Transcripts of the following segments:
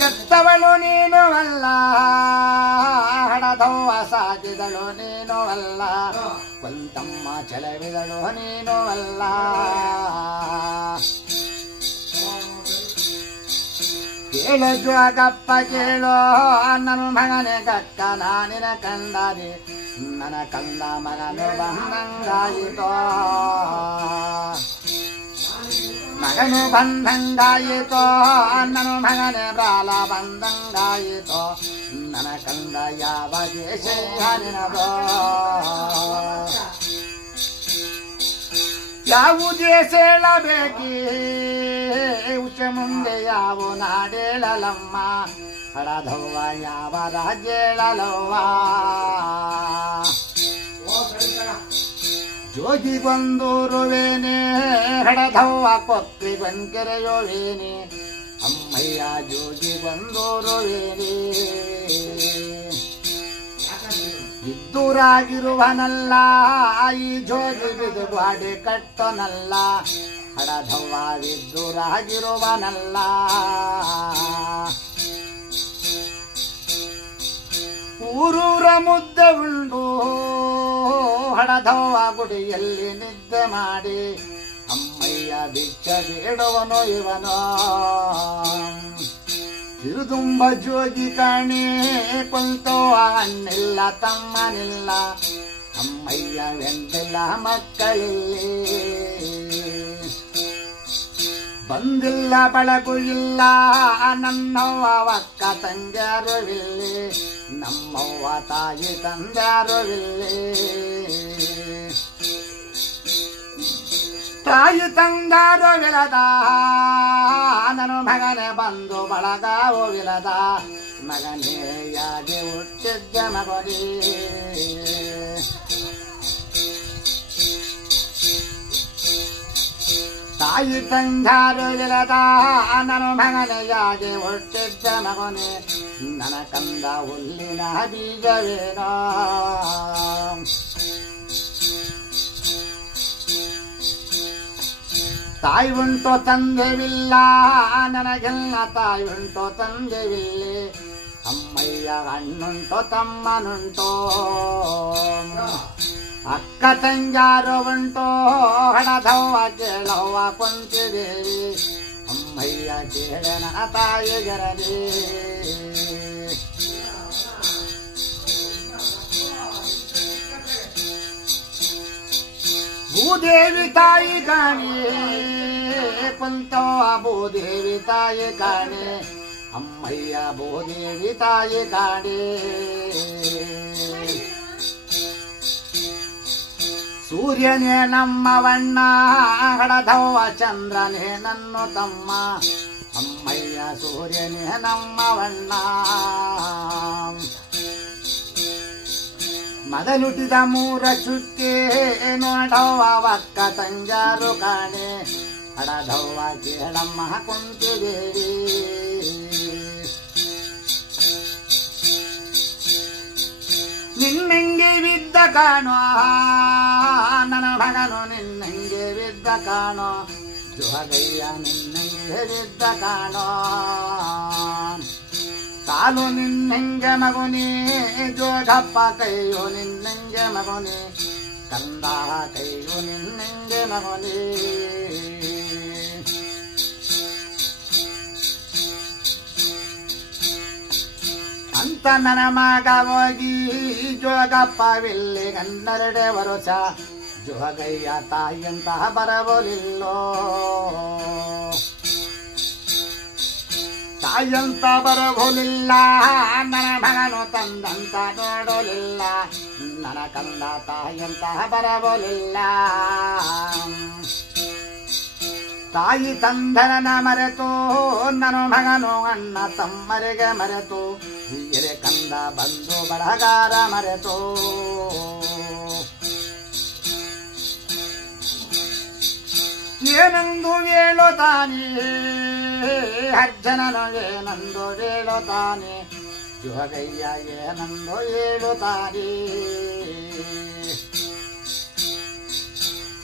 ಎತ್ತವಳು ನೀನು ಅಲ್ಲ ಹಡದವ್ವ ಸಾಕಿದಳು ನೀನು ಅಲ್ಲ ಕೊಂತಮ್ಮ ಚೆಲವಿದಳು ನೀನು ಅಲ್ಲ ಕೇಳು ಜೋಗಪ್ಪ ಕೇಳೋ ನನ್ನ ಮಗನೇ ಕಕ್ಕ ನಾನಿನ ಕಂಡಾರಿ ನನ್ನ ಕಂದ ಮಗನು ಬಂದಂಗಾಯಿತೋ ಮಗನು ಬಂದಂಗಾಯಿತೋ ನನ್ನ ಮಗನೇ ಬಾಲ ಬಂದಂಗಾಯಿತೋ ನನ್ನ ಕಂದ ಯಾವ ದೇಶ ನಿನದೋ ಯಾವುದೇ ಹೇಳಬೇಕಿ ಉಚ್ಚ ಮುಂದೆ ಯಾವ ನಾಡೇಳಲಮ್ಮ ಹಡದವ್ವ ಯಾವ ರಾಜ್ಯೇಳಲವ್ವ ಜೋಗಿಗೊಂದೂರುವೇನೆ ಹಡದವ್ವ ಕೊಕ್ಕಿಗೊಂಕೆರೆಯುವೇನೆ ಅಮ್ಮಯ್ಯ ಜೋಗಿಗೊಂದೂರುವೇನೆ ಇದ್ದೂರಾಗಿರುವನಲ್ಲ ಈ ಜೋಗಿ ಬಿದು ಗಾಡಿ ಕಟ್ಟನಲ್ಲ ಹಡದವ್ವ ಇದ್ದೂರಾಗಿರುವನಲ್ಲ ಊರೂರ ಮುದ್ದೆ ಉಂಡು ಹಡದವ್ವ ಗುಡಿಯಲ್ಲಿ ನಿದ್ದೆ ಮಾಡಿ ಅಮ್ಮಯ್ಯ ಭಿಕ್ಷೆ ಬೇಡುವನು ಇವನು ತಿರುದುಂಬ ಜೋಗಿ ಕಾಣಿ ಕುಂತೋ ಅಣ್ಣಿಲ್ಲ ತಮ್ಮನಿಲ್ಲ ಅಮ್ಮಯ್ಯ ಎಂದಿಲ್ಲ ಮಕ್ಕಳಿಲ್ಲಿ ಬಂದಿಲ್ಲ ಬಳಗು ಇಲ್ಲ ನನ್ನವ್ವ ಅಕ್ಕ ತಂಗ್ಯಾರು ಇಲ್ಲಿ ನಮ್ಮವ್ವ ತಾಯಿ ತಂದ್ಯಾರು ಇಲ್ಲಿ ತಾಯಿ ತಂದಾರು ವಿಲದ ನನ್ನ ಮಗನೇ ಬಂದು ಬಳಗಾವು ವಿಲದ ಮಗನೇ ಯಾಗೆ ಹುಟ್ಟಿದ್ದ ಮಗನೇ ತಾಯಿ ತಂದಾರು ವಿಲದ ನನ್ನ ಮಗನೇ ಯಾಗೆ ಹುಟ್ಟಿದ್ದ ಮಗನೇ ನನ್ನ ಕಂದ ಹುಲ್ಲಿನ ಬೀಜವೇನೋ ತಾಯಿ ಉಂಟು ತಂದೆವಿಲ್ಲ ನನಗೆಲ್ಲ ತಾಯಿ ಉಂಟು ತಂದೆವಿಲ್ಲಿ ಅಮ್ಮಯ್ಯ ಅಣ್ಣುಂಟು ತಮ್ಮನುಂಟು ಅಕ್ಕ ತಂಗಾರು ಉಂಟು ಹಡದವ್ವ ಕೇಳವ್ವ ಕುಂತಿದೇವಿ ಅಮ್ಮಯ್ಯ ಕೇಳನ ತಾಯಿಗರಲಿ ಭೂದೇವಿ ತಾಯಿ ಕಾಣಿ ಕುಂತವ್ವ ಭೂದೇವಿ ತಾಯಿ ಕಾಣಿ ಅಮ್ಮಯ್ಯ ಭೂದೇವಿ ತಾಯಿ ಕಾಣಿ ಸೂರ್ಯನೇ ನಮ್ಮವಣ್ಣ ಹಡದವ್ವ ಚಂದ್ರನೇ ನನ್ನ ತಮ್ಮ ಅಮ್ಮಯ್ಯ ಸೂರ್ಯನೇ ನಮ್ಮವಣ್ಣ ಮೊದಲುಟಿದ ಮೂರ ಚುಕ್ಕೆ ನೋಡವ್ವ ಅಕ್ಕ ತಂಗಾರು ಕಾಣೆ ಹಡದವ್ವ ಕೇಳಮ್ಮ ಕುಂತಿದೇವಿ ನಿನ್ನಂಗೆ ಬಿದ್ದ ಕಾಣೋ ನನ್ನ ಮಗನು ನಿನ್ನಂಗೆ ಬಿದ್ದ ಕಾಣೋ ಜೋಗಯ್ಯ ನಿನ್ನಂಗೆ ಬಿದ್ದ ಕಾಣೋ ಕಾಲು ನಿನ್ನಂಗೆ ಮಗುನಿ ಜೋಗಪ್ಪ ಕೈಯು ನಿನ್ನಂಗೆ ಮಗುನಿ ಕಂದ ಕೈಯು ನಿನ್ನಂಗೆ ಮಗುನಿ ಅಂತ ನನ್ನ ಮಗ ಹೋಗಿ ಜೋಗಪ್ಪವಿಲ್ಲಿ ಗಂಡರಡೆ ವರುಷ ಜೋಗಯ್ಯ ತಾಯಿಯಂತ ಬರಬಲಿಲ್ಲೋ ತಾಯಂತ ಬರಬಹುಲಿಲ್ಲ ನನ್ನ ಮಗನು ತಂದಂತ ನೋಡಲಿಲ್ಲ ನನ್ನ ಕಂದ ತಾಯಂತ ಬರಬಹುಲಿಲ್ಲ ತಾಯಿ ತಂದನ ಮರೆತು ನನ್ನ ಮಗನು ಅಣ್ಣ ತಮ್ಮರಿಗೆ ಮರೆತು ಹಿರಿಯ ಕಂದ ಬಂದು ಬಳಗಾರ ಮರೆತು ಏನೆಂದು ಹೇಳುತ್ತಾನೆ ಅರ್ಜನನು ಏನೆಂದು ಹೇಳುತ್ತಾನೆ ಜೋಗಯ್ಯ ಏನೆಂದು ಹೇಳುತ್ತಾನೆ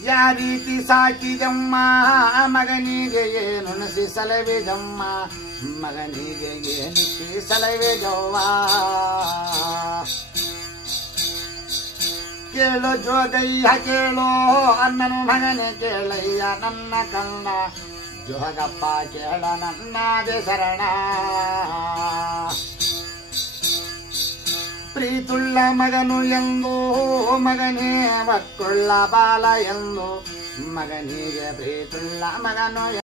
ಯಾವ ರೀತಿ ಸಾಕಿದಮ್ಮ ಮಗನಿಗೆ ಏನುಣಿಸಿ ಸಲವಿದಮ್ಮ ಮಗನಿಗೆ ಏನಿಸಿ ಸಲವಿದವ್ವ ಕೇಳು ಜೋಗಯ್ಯ ಕೇಳೋ ಅನ್ನನು ಮಗನೇ ಕೇಳಯ್ಯ ನನ್ನ ಕಂದ ಜೋಗಪ್ಪ ಕೇಳ ನನ್ನಾದೆ ಶರಣ ಪ್ರೀತುಳ್ಳ ಮಗನು ಎಂದು ಮಗನೇ ಮಕ್ಕುಳ್ಳ ಬಾಲ ಎಂದು ಮಗನಿಗೆ ಪ್ರೀತುಳ್ಳ ಮಗನು